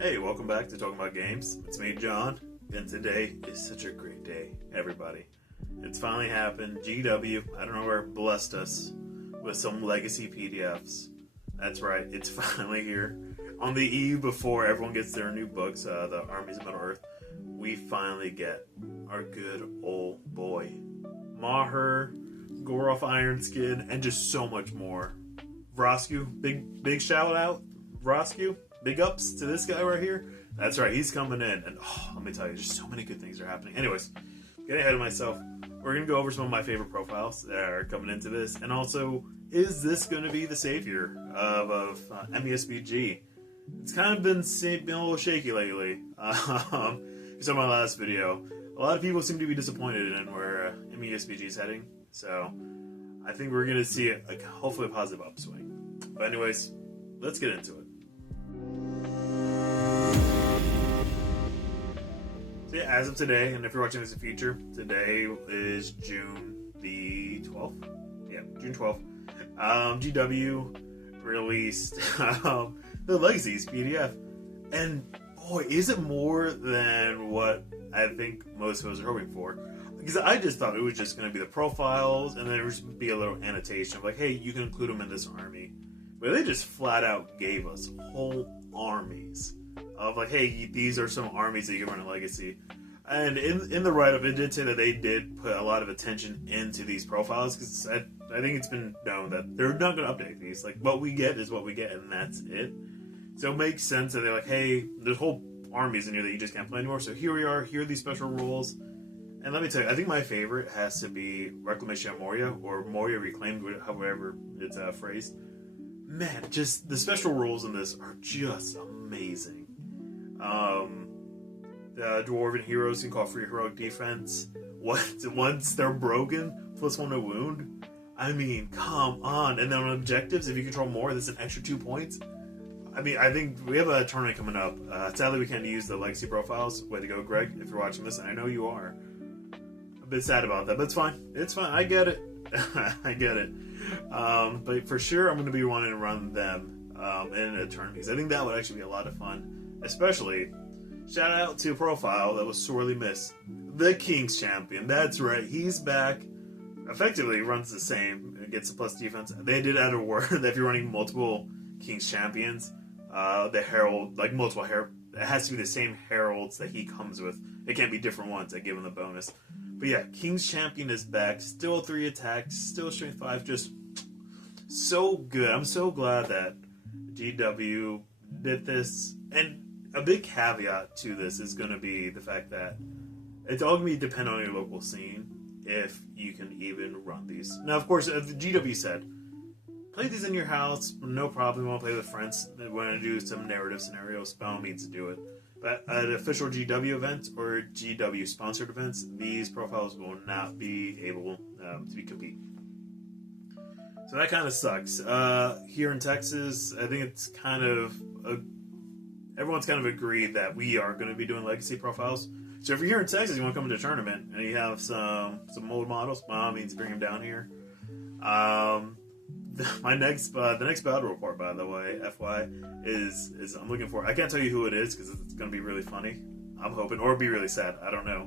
Hey, welcome back to Talking About Games. It's me, John, and today is such a great day, everybody. It's finally happened. GW, I don't know where, blessed us with some Legacy PDFs. That's right, it's finally here. On the eve before everyone gets their new books, the Armies of Middle-earth, we finally get our good old boy. Maher, Goroth Ironskin, and just so much more. Vrosku, big shout out, Vrosku. Big ups to this guy right here. That's right, he's coming in. And let me tell you, just so many good things are happening. Anyways, getting ahead of myself, we're going to go over some of my favorite profiles that are coming into this. And also, is this going to be the savior of MESBG? It's kind of been a little shaky lately. You saw my last video. A lot of people seem to be disappointed in where MESBG is heading. So, I think we're going to see hopefully a positive upswing. But anyways, let's get into it. So yeah, as of today, and if you're watching this in the future, today is June the 12th. Yeah, June 12th. GW released the Legacies PDF. And boy, is it more than what I think most of us are hoping for. Because I just thought it was just going to be the profiles, and then there would just be a little annotation of like, hey, you can include them in this army. But they just flat out gave us whole armies of like, hey, these are some armies that you can run in Legacy. And in the write-up, it did say that they did put a lot of attention into these profiles, because I think it's been known that they're not going to update these. Like, what we get is what we get, and that's it. So it makes sense that they're like, hey, there's whole armies in here that you just can't play anymore, so here we are, here are these special rules. And let me tell you, I think my favorite has to be Reclamation of Moria, or Moria Reclaimed, however it's phrased. Man, just the special rules in this are just amazing. The Dwarven heroes can call for your heroic defense. Once they're broken, +1 to wound. I mean, come on. And then on objectives, if you control more, that's an extra 2 points. I mean, I think we have a tournament coming up. Sadly, we can't use the Legacy profiles. Way to go, Greg, if you're watching this, and I know you are. A bit sad about that, but it's fine. It's fine. I get it. I get it. But for sure, I'm going to be wanting to run them in a tournament, because I think that would actually be a lot of fun. Especially, shout out to a profile that was sorely missed. The King's Champion. That's right. He's back. Effectively runs the same. It gets a plus defense. They did add a word that if you're running multiple King's Champions, the Herald, like multiple Herald, it has to be the same Heralds that he comes with. It can't be different ones that give him the bonus. But yeah, King's Champion is back. Still 3 attacks. Still strength 5. Just so good. I'm so glad that GW did this. And a big caveat to this is going to be the fact that it's all going to depend on your local scene if you can even run these. Now, of course, as the GW said, play these in your house, no problem. You want to play with friends, want to do some narrative scenarios, by all means do it. But at official GW events or GW sponsored events, these profiles will not be able to compete. So that kind of sucks. Here in Texas, I think it's kind of everyone's kind of agreed that we are going to be doing Legacy profiles. So if you're here in Texas, you want to come to a tournament and you have some old models, by all means, bring them down here. The next battle report, by the way, FY, is I'm looking for. I can't tell you who it is because it's going to be really funny. I'm hoping, or be really sad. I don't know.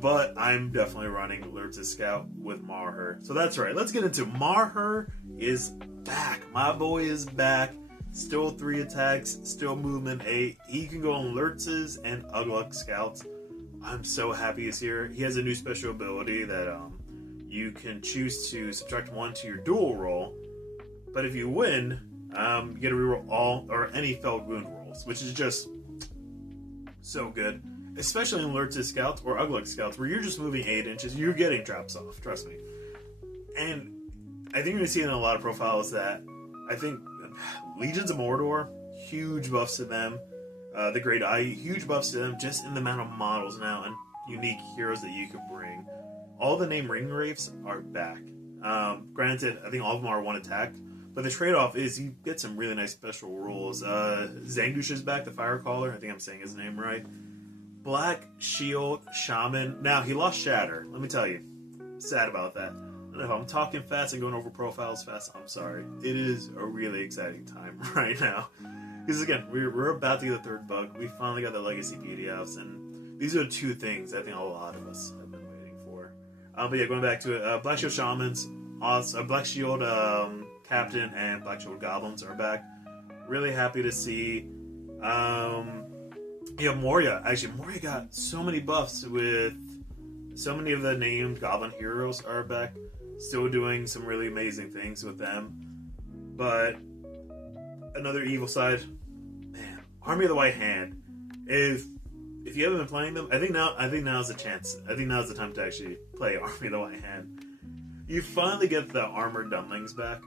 But I'm definitely running Lurtz's Scout with Maher. So that's right. Let's get into Maher is back. My boy is back. Still 3 attacks. Still movement 8. He can go on Lurtz's and Ugluk Scouts. I'm so happy he's here. He has a new special ability that you can choose to subtract 1 to your dual roll. But if you win, you get to reroll all or any failed wound rolls, which is just so good. Especially in Lurtz's Scouts or Ugluk Scouts, where you're just moving 8 inches, you're getting traps off, trust me. And I think you're going to see in a lot of profiles that I think Legions of Mordor, huge buffs to them. The Great Eye, huge buffs to them just in the amount of models now and unique heroes that you can bring. All the named Ring Wraiths are back. Granted, I think all of them are 1 attack. But the trade-off is you get some really nice special rules. Zangush is back, the Fire Caller. I think I'm saying his name right. Black Shield Shaman. Now, he lost Shatter. Let me tell you. Sad about that. And if I'm talking fast and going over profiles fast, I'm sorry. It is a really exciting time right now. Because again, we're about to get the third book. We finally got the Legacy PDFs, and these are two things I think a lot of us have been waiting for. But yeah, going back to it, Black Shield Shamans, Black Shield Captain, and Black Shield Goblins are back. Really happy to see. Moria. Actually, Moria got so many buffs with so many of the named Goblin heroes are back. Still doing some really amazing things with them. But another evil side, man, Army of the White Hand. If you haven't been playing them, I think now's the chance. I think now's the time to actually play Army of the White Hand. You finally get the armored Dunlendings back,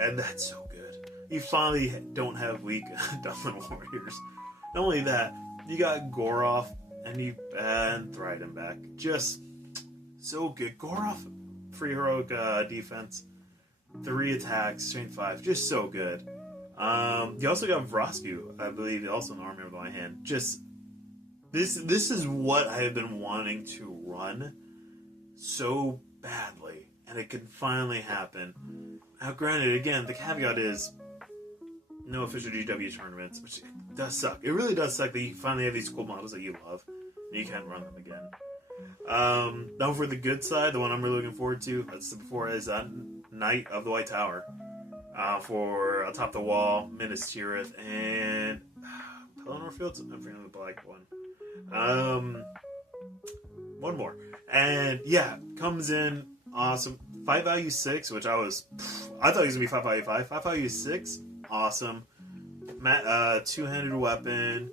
and that's so good. You finally don't have weak Dunland warriors. Not only that, you got Goroth and Thryden back. Just so good. Goroth, free heroic defense, 3 attacks, strength 5, just so good. You also got Vrosku, I believe, also in the Army of the White Hand. Just this is what I have been wanting to run so badly, and it can finally happen. Now, granted, again, the caveat is no official GW tournaments, which does suck. It really does suck that you finally have these cool models that you love, and you can't run them again. Now for the good side, the one I'm really looking forward to, as I said before, is Knight of the White Tower. For Atop the Wall, Minas Tirith, and Pelennor Fields. I'm forgetting the black one. One more. And yeah, comes in awesome. 5 value 6, which I thought he was gonna be 5 value 5. 5 value 6, awesome. Two-handed weapon.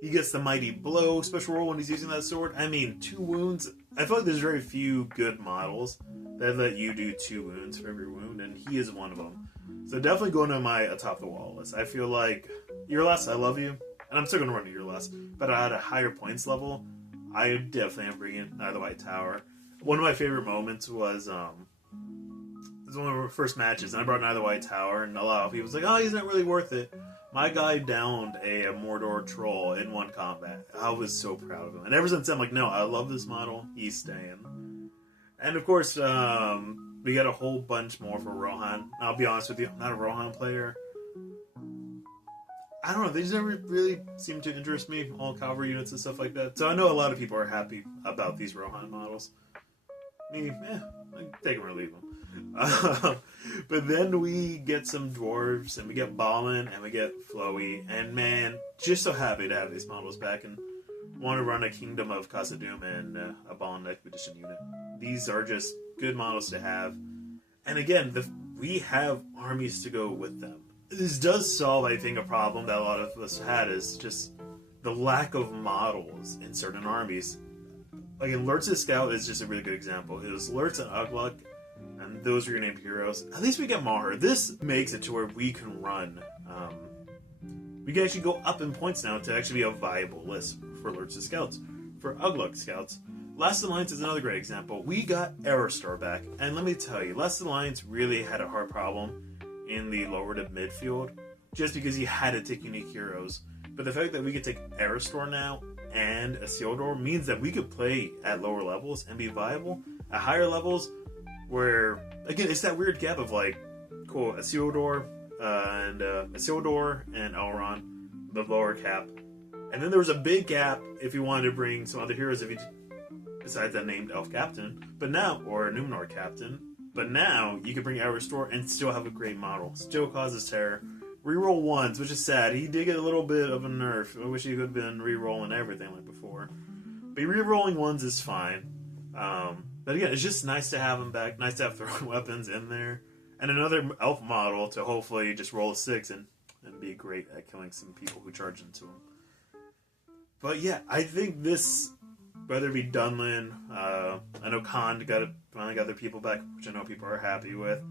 He gets the Mighty Blow special roll when he's using that sword. I mean, 2 wounds. I feel like there's very few good models that let you do 2 wounds for every wound, and he is one of them. So definitely going to my Atop the Wall list. I feel like Earless, I love you, and I'm still going to run Earless, but at a higher points level, I definitely am bringing the White Tower. One of my favorite moments was it was one of our first matches, and I brought the White Tower, and a lot of people was like, "Oh, he's not really worth it." My guy downed a Mordor troll in one combat. I was so proud of him, and ever since then, I'm like, no, I love this model. He's staying. And of course, we got a whole bunch more for Rohan. I'll be honest with you, I'm not a Rohan player. I don't know, they just never really seem to interest me, all cavalry units and stuff like that. So I know a lot of people are happy about these Rohan models. Me, I take them or leave them. But then we get some dwarves, and we get Balin, and we get Flowey, and man, just so happy to have these models back, and want to run a Kingdom of Khazad-dûm and a Balin Expedition unit. These are just good models to have, and again, we have armies to go with them. This does solve, I think, a problem that a lot of us had, is just the lack of models in certain armies. Like in Lurtz's Scout is just a really good example. It was Lurtz and Ugluk, and those were your named heroes. At least we get Maher. This makes it to where we can run. We can actually go up in points now to actually be a viable list for Lurtz's Scouts. For Ugluk Scouts, Last Alliance is another great example. We got Aerostar back, and let me tell you, Last Alliance really had a hard problem in the lower to midfield, just because he had to take unique heroes. But the fact that we could take Aerostar now and a Isildur means that we could play at lower levels and be viable at higher levels, where, again, it's that weird gap of like, cool, Isildur and Elrond, the lower cap. And then there was a big gap if you wanted to bring some other heroes besides that named Elf Captain, but now, or a Numenor Captain. But now, you can bring Aerostar and still have a great model. Still causes terror. Reroll ones, which is sad. He did get a little bit of a nerf. I wish he could have been rerolling everything like before. But rerolling ones is fine. But again, it's just nice to have him back. Nice to have throwing weapons in there. And another elf model to hopefully just roll a 6 and be great at killing some people who charge into him. But yeah, I think this, whether it be Dunlin, I know Khan finally got their people back, which I know people are happy with.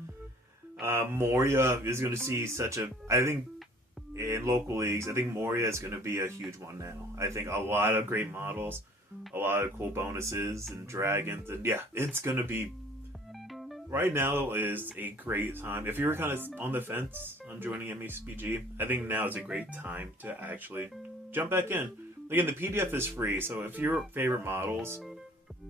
Moria is going to see I think in local leagues, I think Moria is going to be a huge one now. I think a lot of great models, a lot of cool bonuses and dragons, and yeah, it's going to be, right now is a great time. If you're kind of on the fence on joining MESBG, I think now is a great time to actually jump back in. Again, the PDF is free, so if your favorite models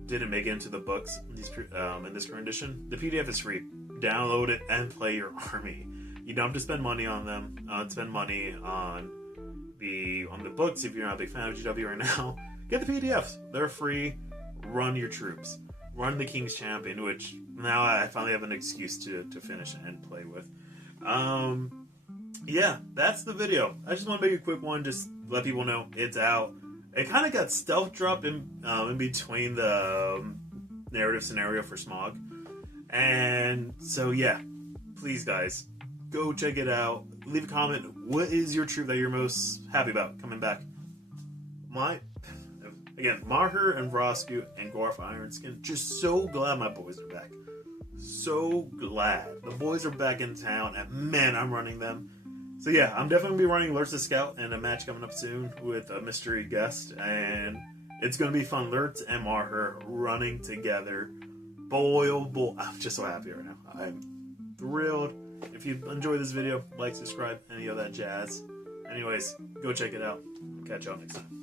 didn't make it into the books in this current edition, the PDF is free. Download it and play your army. You don't have to spend money on them. Spend money on the books if you're not a big fan of GW right now. Get the PDFs. They're free. Run your troops. Run the King's Champion, which now I finally have an excuse to finish and play with. Yeah, that's the video. I just want to make a quick one, just let people know it's out. It kind of got stealth drop in between the narrative scenario for Smog. And so, yeah, please, guys, go check it out. Leave a comment. What is your troop that you're most happy about coming back? Again, Maher and Vrosku and Gorf Ironskin. Just so glad my boys are back. So glad. The boys are back in town, and man, I'm running them. So yeah, I'm definitely going to be running Lurtz the Scout in a match coming up soon with a mystery guest, and it's going to be fun. Lurtz and Maher running together. Boy, oh boy, I'm just so happy right now. I'm thrilled. If you enjoyed this video, like, subscribe, any of that jazz. Anyways, go check it out. Catch y'all next time.